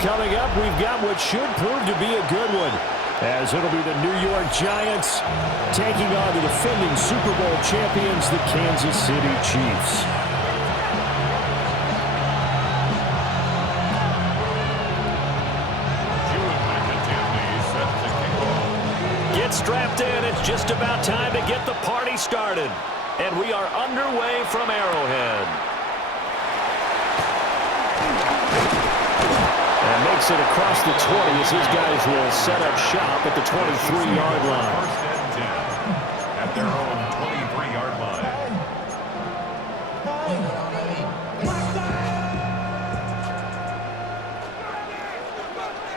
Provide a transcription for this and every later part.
Coming up, we've got what should prove to be a good one, as it'll be the New York Giants taking on the defending Super Bowl champions, the Kansas City Chiefs. Get strapped in. It's just about time to get the party started. And we are underway from Arrowhead. And makes it across the 20 as his guys will set up shop at the 23-yard line. First and 10 at their own 23-yard line.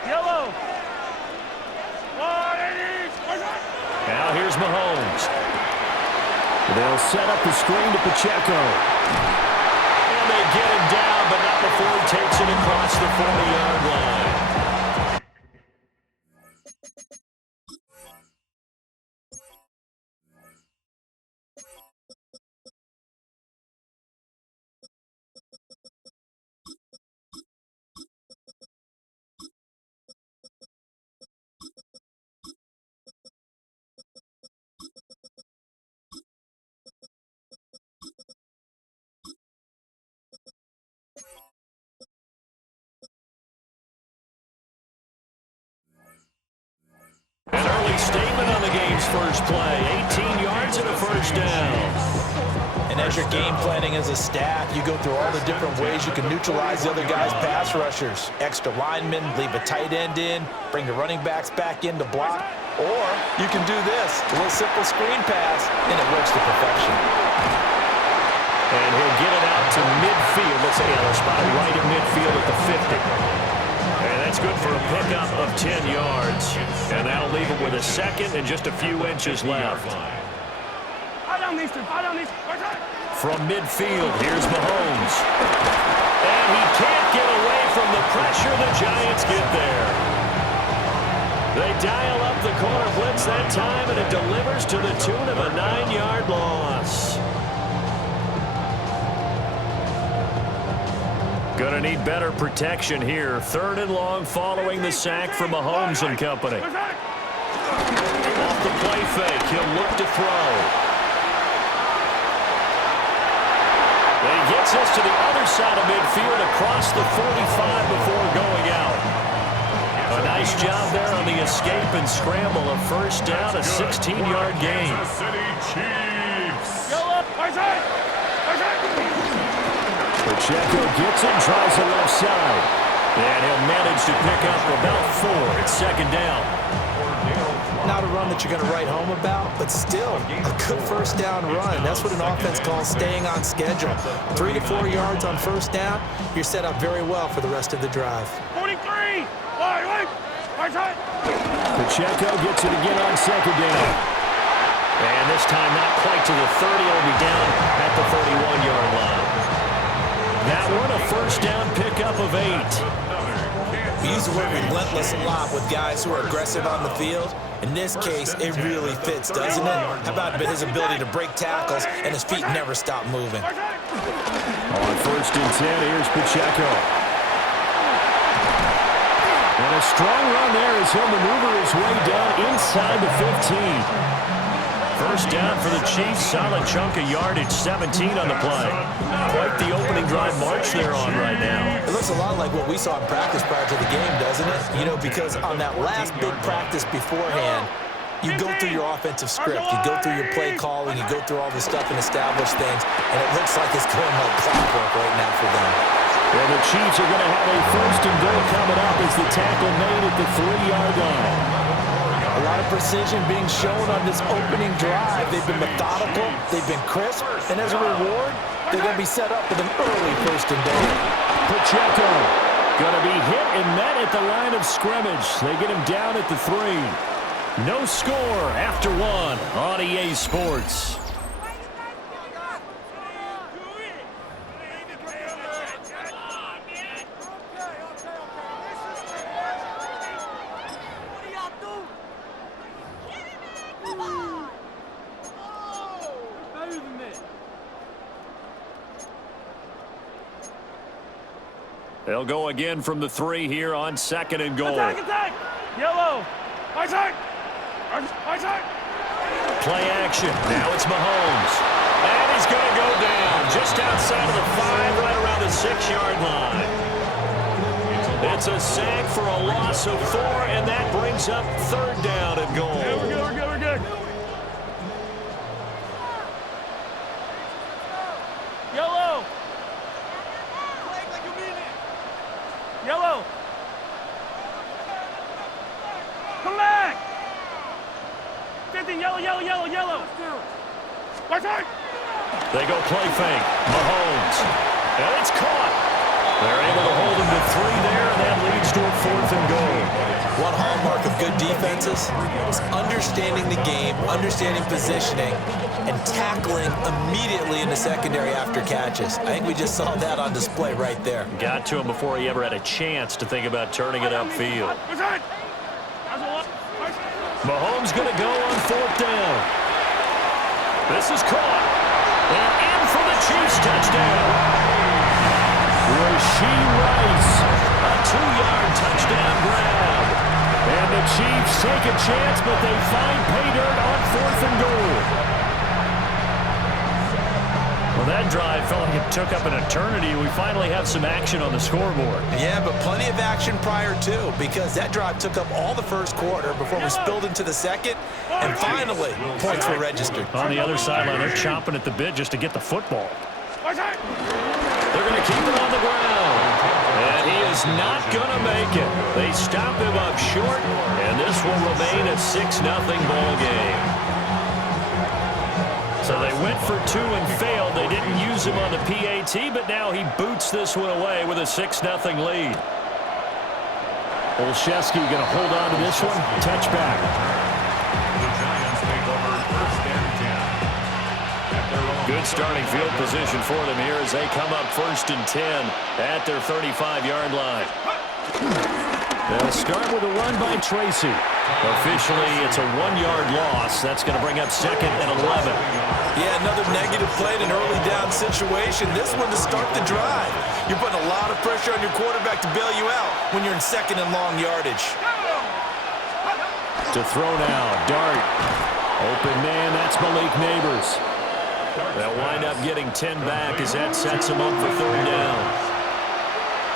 Yellow. Now here's Mahomes. They'll set up the screen to Pacheco. And they get him down, but not before he takes it across the 40-yard line. An early statement on the game's first play. 18 yards and a first down. And as you're game planning as a staff, you go through all the different ways you can neutralize the other guy's pass rushers. Extra linemen, leave a tight end in, bring the running backs back in to block. Or you can do this, a little simple screen pass, and it works to perfection. And he'll get it out to midfield. Looks like they'll spot it right in midfield at the 50. And that's good for a pickup of 10 yards. And that'll leave him with a second and just a few inches left. From midfield, here's Mahomes. And he can't get away from the pressure. The Giants get there. They dial up the corner blitz that time, and it delivers to the tune of a 9-yard loss. Gonna need better protection here. 3rd and long following the sack from Mahomes and company. Off the play fake, he'll look to throw. And he gets us to the other side of midfield across the 45 before going out. A nice job there on the escape and scramble. A first down, a 16-yard gain. Kansas City Chiefs. Go up. Pacheco gets it, tries the left side. And he'll manage to pick up about 4. It's 2nd down. Not a run that you're going to write home about, but still a good first down run. That's what an offense calls staying on schedule. 3 to 4 yards on first down, you're set up very well for the rest of the drive. 43. Pacheco gets it again on 2nd down. And this time not quite to the 30. It'll be down at the 31-yard line. That one a first down pickup of 8. We use the word relentless a lot with guys who are aggressive on the field. In this case, it really fits, doesn't it? How about his ability to break tackles and his feet never stop moving? On 1st and 10, here's Pacheco. And a strong run there as he'll maneuver his way down inside the 15. First down for the Chiefs. Solid chunk of yardage, 17 on the play. Quite the opening drive march they're on right now. It looks a lot like what we saw in practice prior to the game, doesn't it? You know, because on that last big practice beforehand, you go through your offensive script, you go through your play calling, you go through all the stuff and establish things, and it looks like it's going like clockwork right now for them. Well, the Chiefs are going to have a 1st and goal coming up as the tackle made at the 3-yard line. A lot of precision being shown on this opening drive. They've been methodical, they've been crisp, and as a reward, they're going to be set up with an early 1st and goal. Pacheco going to be hit and met at the line of scrimmage. They get him down at the 3. No score after 1 on EA Sports. They'll go again from the 3 here on 2nd and goal. Attack! Yellow! Right side! Right side! Play action. Now it's Mahomes. And he's going to go down just outside of the 5, right around the 6-yard line. It's a sack for a loss of 4, and that brings up 3rd down and goal. Yeah, we're good. Yellow! Yellow! Come back! 50, yellow! Right side! They go play fake. Mahomes. And it's caught. They're able to hold him to 3 there, and that leads to a 4th and goal. One hallmark of good defenses is understanding the game, understanding positioning, and tackling immediately in the secondary after catches. I think we just saw that on display right there. Got to him before he ever had a chance to think about turning it upfield. Mahomes going to go on 4th down. This is caught. And in for the Chiefs touchdown. Rasheed Rice, a 2-yard touchdown grab. And the Chiefs take a chance, but they find pay dirt on 4th and goal. Well, that drive felt like it took up an eternity. We finally have some action on the scoreboard. Yeah, but plenty of action prior to, because that drive took up all the first quarter before we spilled into the second, and finally, points were registered. On the other sideline, they're chomping at the bit just to get the football. They're going to keep it on the ground. And he is not going to make it. They stop him up short, and this will remain a 6-0 ball game. So they went for 2 and failed. They didn't use him on the PAT, but now he boots this one away with a 6-0 lead. Olszewski going to hold on to this one. Touchback. The Giants take over 1st and 10. At their own Good starting field position for them here as they come up 1st and 10 at their 35-yard line. They'll start with a run by Tracy. Officially, it's a 1-yard loss. That's going to bring up 2nd and 11. Yeah, another negative play in an early down situation. This one to start the drive. You're putting a lot of pressure on your quarterback to bail you out when you're in 2nd and long yardage. To throw now, Dart. Open man, that's Malik Neighbors. They'll wind up getting 10 back as that sets them up for 3rd down.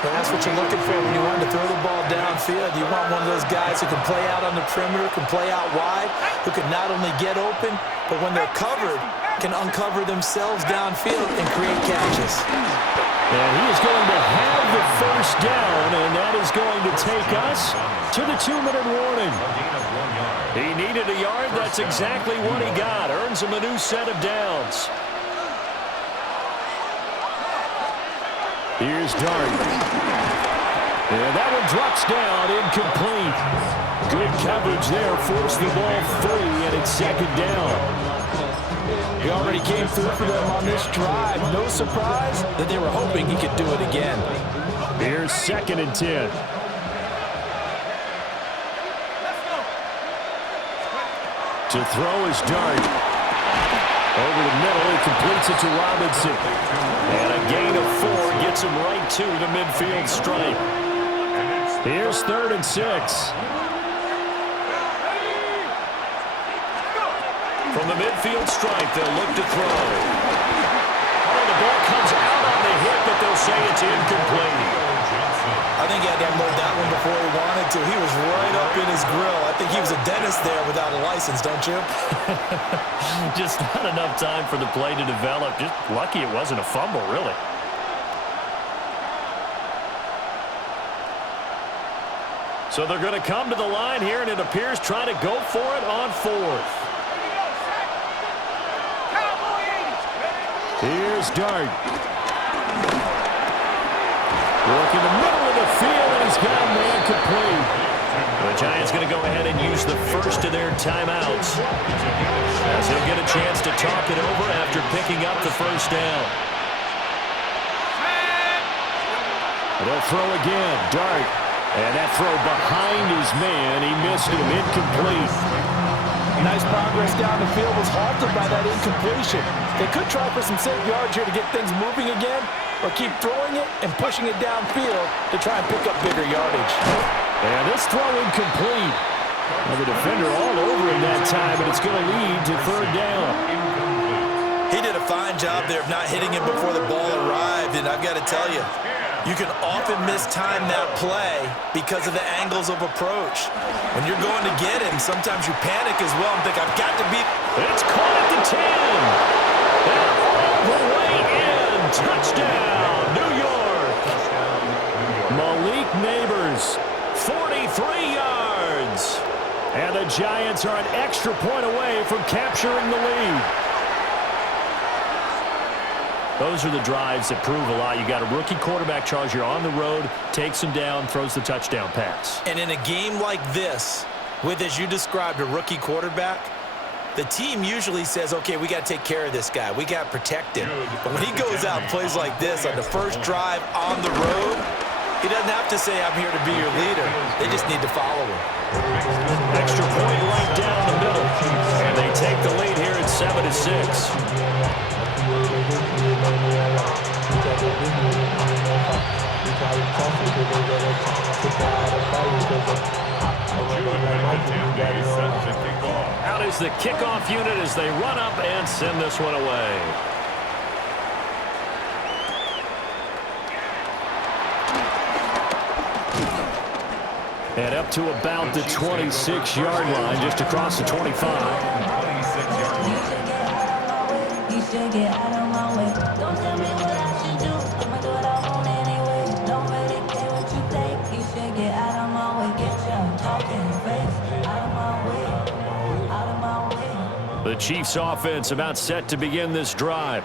Well, that's what you're looking for when you want to throw the ball downfield. You want one of those guys who can play out on the perimeter, can play out wide, who can not only get open, but when they're covered, can uncover themselves downfield and create catches. And he is going to have the 1st down, and that is going to take us to the 2-minute warning. He needed a yard. That's exactly what he got. Earns him a new set of downs. Here's Dart. And that one drops down, incomplete. Good coverage there, forced the ball free, and it's 2nd down. He already came through for them on this drive. No surprise that they were hoping he could do it again. Here's 2nd and 10. To throw is Dart. Over the middle, he completes it to Robinson. And a gain of 4 gets him right to the midfield stripe. Here's 3rd and 6. From the midfield stripe, they'll look to throw. Oh, the ball comes out on the hit, but they'll say it's incomplete. I think he had to unload that one before he wanted to. He was right up in his grill. I think he was a dentist there without a license, don't you? Just not enough time for the play to develop. Just lucky it wasn't a fumble, really. So they're going to come to the line here, and it appears trying to go for it on 4th. Here's Dart. Work in the middle of the field, and he's got a man complete. The Giants going to go ahead and use the first of their timeouts, as he'll get a chance to talk it over after picking up the 1st down. They'll throw again. Dart. And that throw behind his man. He missed him. Incomplete. Nice progress down the field was halted by that incompletion. They could try for some safe yards here to get things moving again, or keep throwing it and pushing it downfield to try and pick up bigger yardage. And this throw incomplete. Well, the defender all over him that time, and it's going to lead to third down. He did a fine job there of not hitting him before the ball arrived, and I've got to tell you, you can often mistime that play because of the angles of approach. When you're going to get him, sometimes you panic as well and think, I've got to beat. It's caught at the 10. And all the way in. Touchdown, New York. Malik Neighbors, 43 yards. And the Giants are an extra point away from capturing the lead. Those are the drives that prove a lot. You got a rookie quarterback, Charles. You're on the road, takes him down, throws the touchdown pass. And in a game like this, with, as you described, a rookie quarterback, the team usually says, okay, we got to take care of this guy. We got to protect him. But when he goes out and plays like this on the first drive on the road, he doesn't have to say, I'm here to be your leader. They just need to follow him. Extra point right down the middle. And they take the lead here at 7-6. Out is the kickoff unit as they run up and send this one away. And up to about the 26-yard line, just across the 25. The Chiefs offense about set to begin this drive.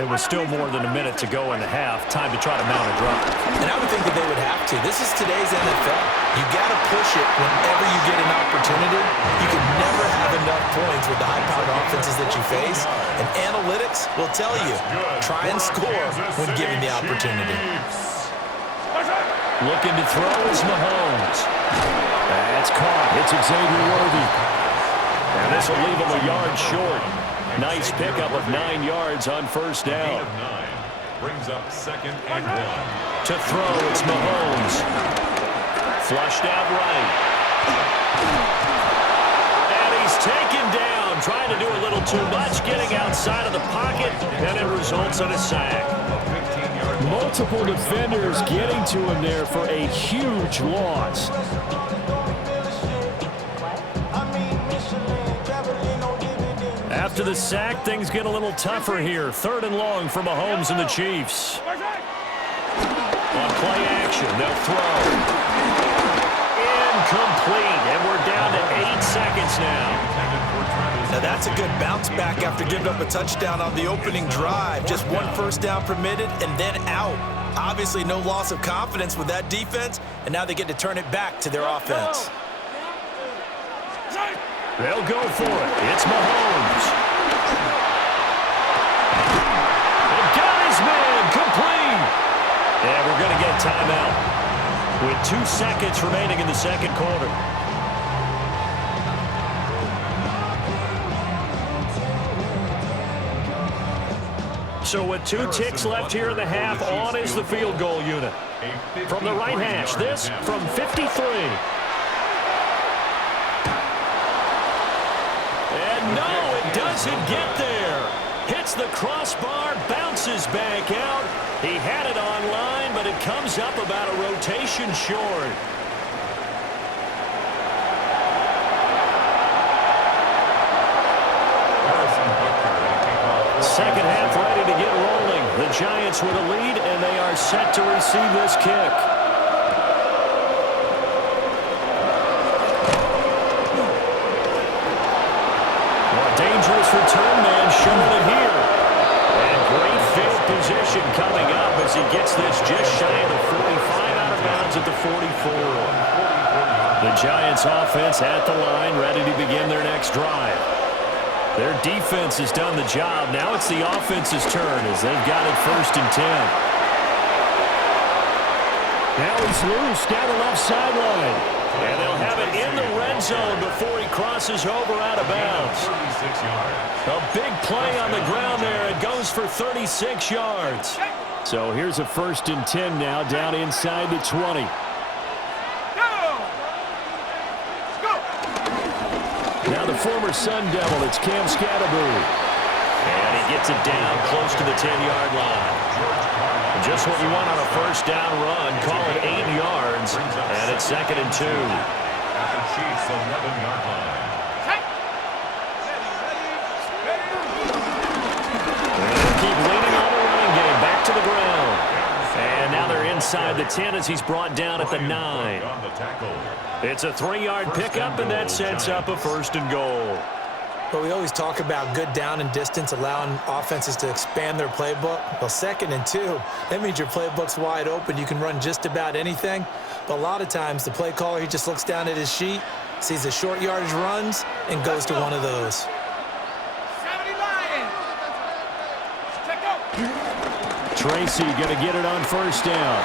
It was still more than a minute to go in the half. Time to try to mount a drive. And I would think that they would have to. This is today's NFL. You got to push it whenever you get an opportunity. You can never have enough points with the high-powered offenses that you face. And analytics will tell you, try and score when given the opportunity. Looking to throw is Mahomes. That's caught. It's Xavier Worthy. And this will leave him a yard short. Nice pickup of 9 yards on first down. Brings up 2nd and 1. To throw, it's Mahomes. Flushed out right. And he's taken down, trying to do a little too much, getting outside of the pocket, and it results in a sack. Multiple defenders getting to him there for a huge loss. After the sack, things get a little tougher here. 3rd and long for Mahomes and the Chiefs. On play action, they'll throw. Incomplete, and we're down to 8 seconds now. Now that's a good bounce back after giving up a touchdown on the opening drive. Just 1 first down permitted and then out. Obviously no loss of confidence with that defense, and now they get to turn it back to their offense. They'll go for it. It's Mahomes. They've got his man complete. And we're going to get timeout with 2 seconds remaining in the second quarter. So with 2 ticks left here in the half, on is the field goal unit. From the right hash, this from 53. No, it doesn't get there. Hits the crossbar, bounces back out. He had it on line, but it comes up about a rotation short. Second half ready to get rolling. The Giants with a lead, and they are set to receive this kick. Dangerous return man showing it here. And great field position coming up as he gets this just shy of the 45, out of bounds at the 44. The Giants offense at the line, ready to begin their next drive. Their defense has done the job. Now it's the offense's turn as they've got it 1st and 10. Now he's loose down the left sideline. And they'll have it in the red zone before he crosses over out of bounds. A big play on the ground there. It goes for 36 yards. So here's a 1st and 10 now, down inside the 20. Now the former Sun Devil, it's Cam Scatterbury. And he gets it down close to the 10-yard line. And just what you want on a 1st down run. Call it 8 yards. And it's 2nd and 2. At the Chiefs' 11-yard line. Keep leaning on the running game. Back to the ground. And now they're inside the 10 as he's brought down at the 9. It's a 3-yard pickup, and that sets up a 1st and goal. But we always talk about good down and distance, allowing offenses to expand their playbook. Well, 2nd and 2, that means your playbook's wide open. You can run just about anything. But a lot of times, the play caller, he just looks down at his sheet, sees the short yardage runs, and goes to one of those. Tracy going to get it on 1st down.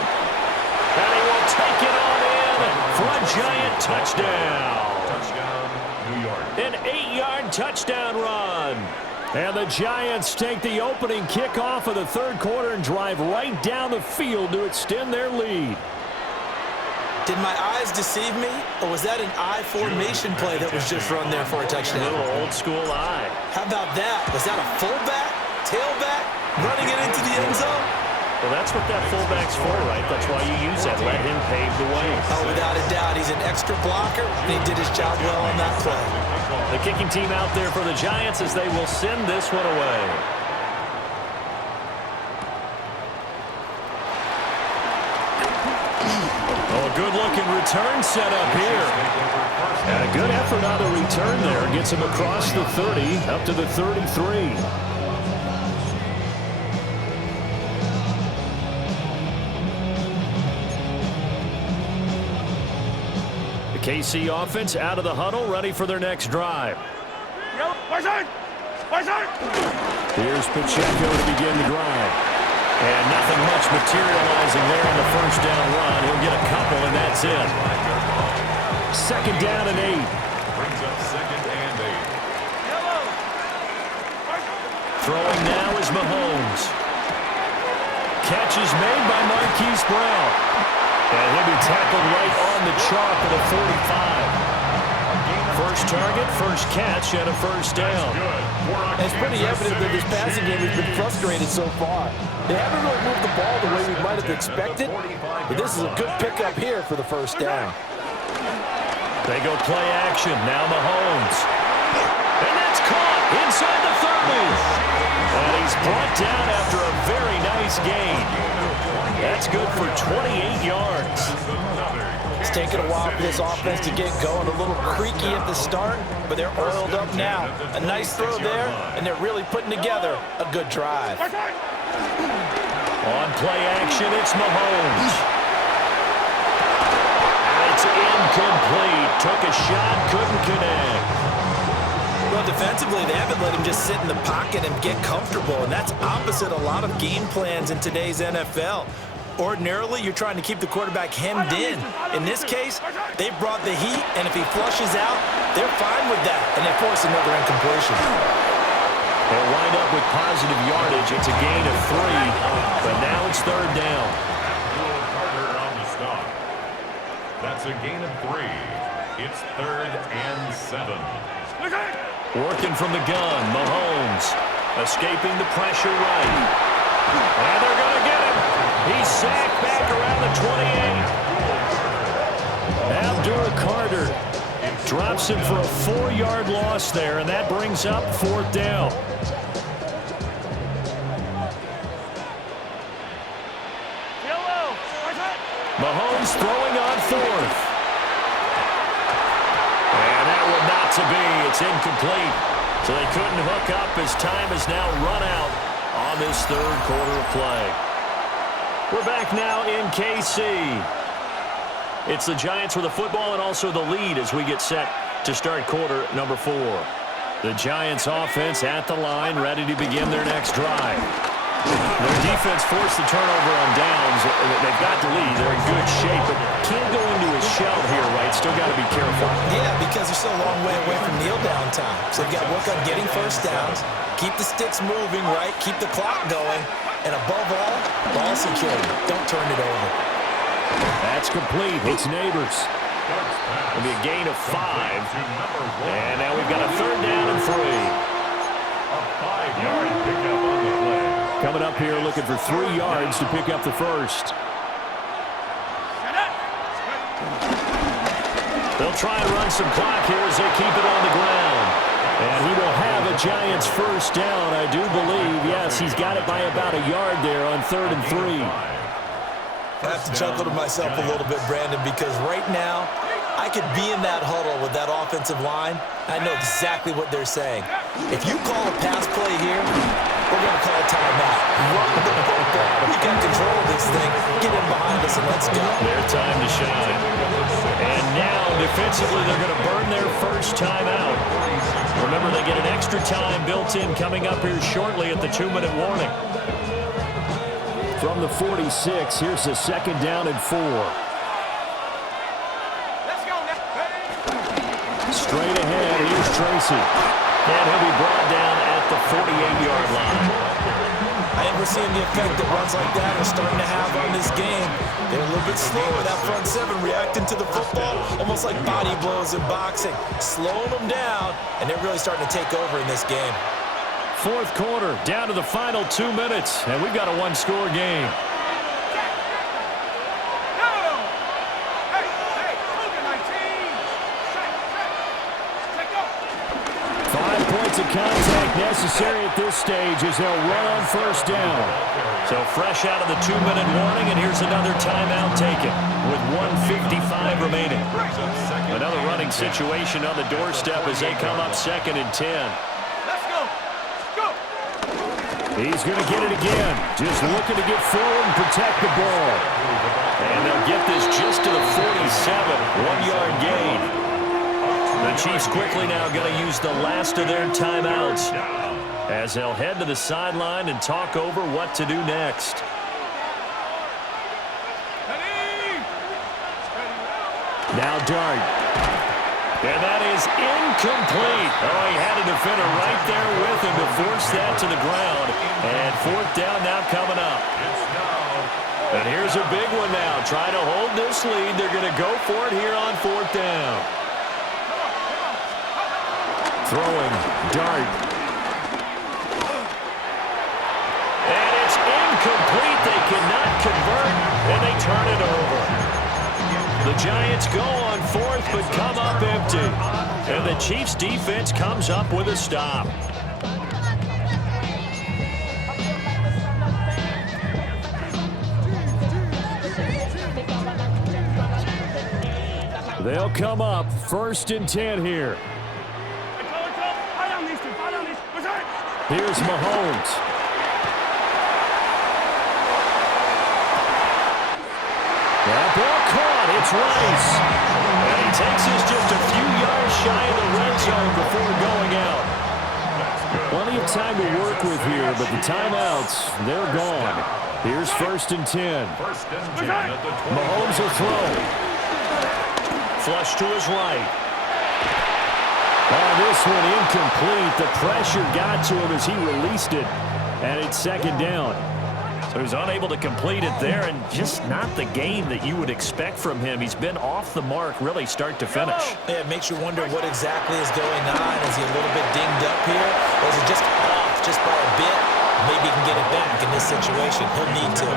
And he will take it on in for a giant touchdown. Touchdown, New York. An 8-yard touchdown run. And the Giants take the opening kickoff of the 3rd quarter and drive right down the field to extend their lead. Did my eyes deceive me, or was that an I formation play that was just run there for a A touchdown? little old school eye. How about that? Was that a fullback, tailback, running it into the end zone? Well, that's what that fullback's for, right? That's why you use that. Let him pave the way. Oh, without a doubt, he's an extra blocker, and he did his job well on that play. The kicking team out there for the Giants as they will send this one away. Oh, a good-looking return set up here. And a good effort on the return there. Gets him across the 30, up to the 33. The KC offense out of the huddle, ready for their next drive. Here's Pacheco to begin the drive. And nothing much materializing there on the 1st down run. He'll get a couple, and that's it. 2nd down and 8. Brings up 2nd and 8. Throwing now is Mahomes. Catch is made by Marquise Brown. And he'll be tackled right on the chalk of the 45. First target, first catch, and a 1st down. It's pretty evident that this passing game has been frustrated so far. They haven't really moved the ball the way we might have expected, but this is a good pickup here for the 1st down. They go play action. Now Mahomes. And that's caught inside the 30. And he's brought down after a very nice gain. That's good for 28 yards. It's taken a while for this offense to get going. A little creaky at the start, but they're oiled up now. A nice throw there, and they're really putting together a good drive. On play action, it's Mahomes. It's incomplete. Took a shot, couldn't connect. Well, defensively, they haven't let him just sit in the pocket and get comfortable, and that's opposite a lot of game plans in today's NFL. Ordinarily, you're trying to keep the quarterback hemmed in. In this case, they brought the heat, and if he flushes out, they're fine with that, and they force another incompletion. They'll wind up with positive yardage. It's a gain of 3, but now it's 3rd down. Carter on the stop. That's a gain of 3. It's 3rd and 7. Working from the gun, Mahomes escaping the pressure right. And they're going to get him. He's sacked back around the 28. Abdul Carter drops him for a 4-yard loss there, and that brings up 4th down. Mahomes throwing on 4th. And that one not to be. It's incomplete. So they couldn't hook up as time is now run out on this 3rd quarter of play. We're back now in KC. It's the Giants with the football and also the lead as we get set to start quarter number 4. The Giants offense at the line, ready to begin their next drive. Their defense forced the turnover on downs. They've got the lead. They're in good shape, but can't go into a shell here, right? Still got to be careful. Yeah, because they're still a long way away from kneel down time. So they've got to work on getting 1st downs, keep the sticks moving, right? Keep the clock going. And above all, ball security. Don't turn it over. That's complete. It's Neighbors. It'll be a gain of 5. And now we've got a 3rd down and 3. A 5-yard pickup on the play. Coming up here looking for 3 yards to pick up the first. They'll try and run some clock here as they keep it on the ground. And he will have a Giants first down, I do believe. Yes, he's got it by about a yard there on 3rd and 3. I have to chuckle to myself a little bit, Brandon, because right now I could be in that huddle with that offensive line. I know exactly what they're saying. If you call a pass play here, we're going to call a timeout. Run the football. We got control of this thing. Get in behind us and let's go. Their time to shine. And now, defensively, they're going to burn their first timeout. Remember, they get an extra time built in coming up here shortly at the 2-minute warning. From the 46, here's the 2nd down and 4. Straight ahead, here's Tracy. And he'll be brought down at the 48-yard line. I think we're seeing the effect that runs like that are starting to have on this game. They're a little bit slower, that front 7, reacting to the football, almost like body blows in boxing, slowing them down, and they're really starting to take over in this game. 4th quarter, down to the final 2 minutes, and we've got a 1-score game. Of contact necessary at this stage as they'll run on first down. So fresh out of the 2-minute warning, and here's another timeout taken with 1:55 remaining. Another running situation on the doorstep as they come up 2nd and 10. Let's go. Go. He's going to get it again. Just looking to get forward and protect the ball. And they'll get this just to the 47. 1-yard gain. The Chiefs quickly now going to use the last of their timeouts as they'll head to the sideline and talk over what to do next. Now Dart. And that is incomplete. Oh, he had a defender right there with him to force that to the ground. And 4th down now coming up. And here's a big one now. Trying to hold this lead. They're going to go for it here on 4th down. Throwing, Dart. And it's incomplete. They cannot convert, and they turn it over. The Giants go on 4th, but come up empty. And the Chiefs' defense comes up with a stop. They'll come up 1st and 10 here. Here's Mahomes. That ball caught. It's Rice. And he takes us just a few yards shy of the red zone before going out. Plenty of time to work with here, but the timeouts, they're gone. Here's 1st and 10. Mahomes will throw. Flush to his right. Oh, this one incomplete. The pressure got to him as he released it, and it's 2nd down. So he's unable to complete it there, and just not the game that you would expect from him. He's been off the mark, really, start to finish. Yeah, it makes you wonder what exactly is going on. Is he a little bit dinged up here, or is it just off just by a bit? Maybe he can get it back in this situation. He'll need to.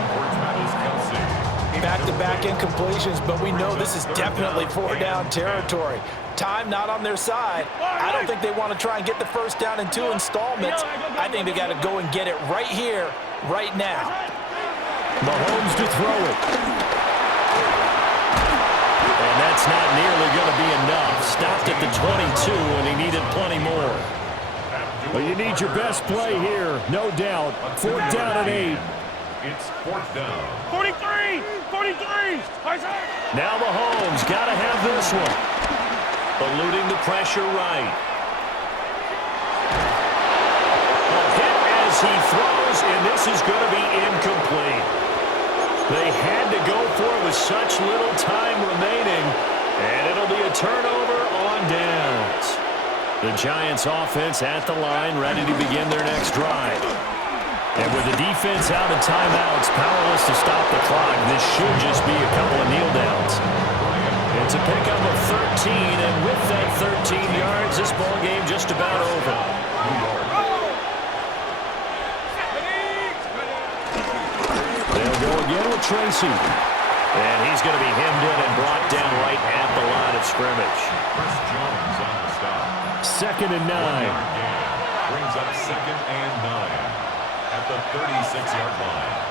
Back-to-back incompletions, but we know this is definitely 4-down territory. Time not on their side. I don't think they want to try and get the first down in 2 installments. I think they got to go and get it right here, right now. Mahomes to throw it. And that's not nearly going to be enough. Stopped at the 22, and he needed plenty more. Well, you need your best play here, no doubt. 4th down and 8. It's 4th down. 43! 43! Now Mahomes got to have this one. Eluding the pressure right. A hit as he throws, and this is going to be incomplete. They had to go for it with such little time remaining, and it'll be a turnover on downs. The Giants offense at the line, ready to begin their next drive. And with the defense out of timeouts, powerless to stop the clock, this should just be a couple of kneel downs. It's a pickup of 13, and with that 13 yards, this ball game just about over. They'll go again with Tracy. And he's going to be hemmed in and brought down right at the line of scrimmage. Chris Jones on the stop. 2nd and 9. Brings up 2nd and 9 at the 36-yard line.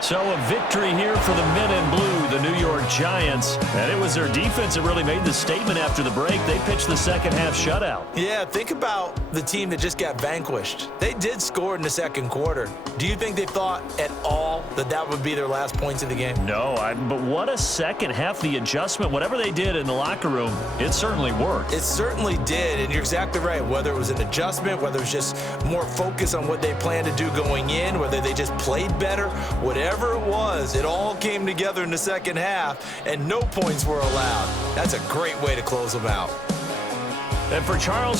So a victory here for the men in blue, the New York Giants. And it was their defense that really made the statement after the break. They pitched the second-half shutout. Yeah, think about the team that just got vanquished. They did score in the second quarter. Do you think they thought at all that that would be their last points of the game? No, but what a second half. The adjustment, whatever they did in the locker room, it certainly worked. It certainly did, and you're exactly right. Whether it was an adjustment, whether it was just more focus on what they planned to do going in, whether they just played better, whatever it was, it all came together in the second half, and no points were allowed. That's a great way to close them out. And for Charles